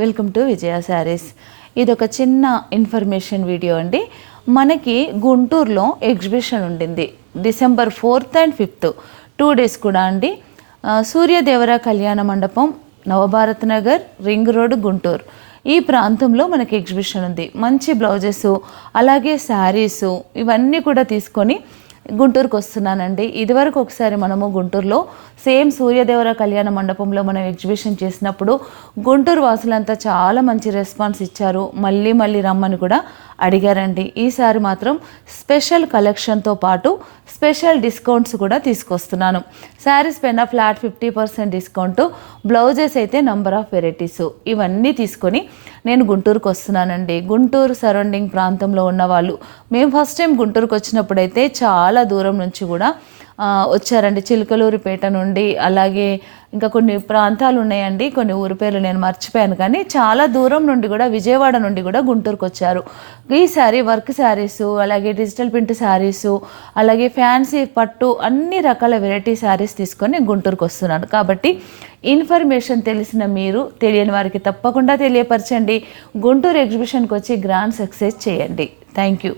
Welcome to విజయ శారీస్. ఇది ఒక చిన్న ఇన్ఫర్మేషన్ వీడియో అండి. మనకి గుంటూరులో ఎగ్జిబిషన్ ఉండింది December 4th and 5th 2 days కూడా అండి. సూర్యదేవర కళ్యాణ మండపం, నవభారత్ నగర్, రింగ్ రోడ్, గుంటూరు ఈ ప్రాంతంలో మనకి ఎగ్జిబిషన్ ఉంది. మంచి బ్లౌజెస్ అలాగే శారీసు ఇవన్నీ కూడా తీసుకొని గుంటూరుకు వస్తున్నానండి. ఇదివరకు ఒకసారి మనము గుంటూరులో సేమ్ సూర్యదేవర కళ్యాణ మండపంలో మనం ఎగ్జిబిషన్ చేసినప్పుడు గుంటూరు వాసులంతా చాలా మంచి రెస్పాన్స్ ఇచ్చారు. మళ్ళీ మళ్ళీ రమ్మని కూడా అడిగారండి. ఈసారి మాత్రం స్పెషల్ కలెక్షన్తో పాటు స్పెషల్ డిస్కౌంట్స్ కూడా తీసుకొస్తున్నాను. శారీస్ పైన ఫ్లాట్ 50% డిస్కౌంట్, బ్లౌజెస్ అయితే నంబర్ ఆఫ్ వెరైటీస్ ఇవన్నీ తీసుకొని నేను గుంటూరుకు వస్తున్నానండి. గుంటూరు సరౌండింగ్ ప్రాంతంలో ఉన్న వాళ్ళు, మేము ఫస్ట్ టైం గుంటూరుకు వచ్చినప్పుడైతే చాలా దూరం నుంచి కూడా వచ్చారండి. చిలుకలూరిపేట నుండి, అలాగే ఇంకా కొన్ని ప్రాంతాలు ఉన్నాయండి, కొన్ని ఊరి పేర్లు నేను మర్చిపోయాను, కానీ చాలా దూరం నుండి కూడా, విజయవాడ నుండి కూడా గుంటూరుకు వచ్చారు. ఈసారి వర్క్ శారీసు, అలాగే డిజిటల్ ప్రింట్ శారీసు, అలాగే ఫ్యాన్సీ పట్టు అన్ని రకాల వెరైటీ శారీస్ తీసుకొని గుంటూరుకు వస్తున్నాను. కాబట్టి ఇన్ఫర్మేషన్ తెలిసిన మీరు తెలియని వారికి తప్పకుండా తెలియపరచండి. గుంటూరు ఎగ్జిబిషన్కి వచ్చి గ్రాండ్ సక్సెస్ చేయండి. Thank you.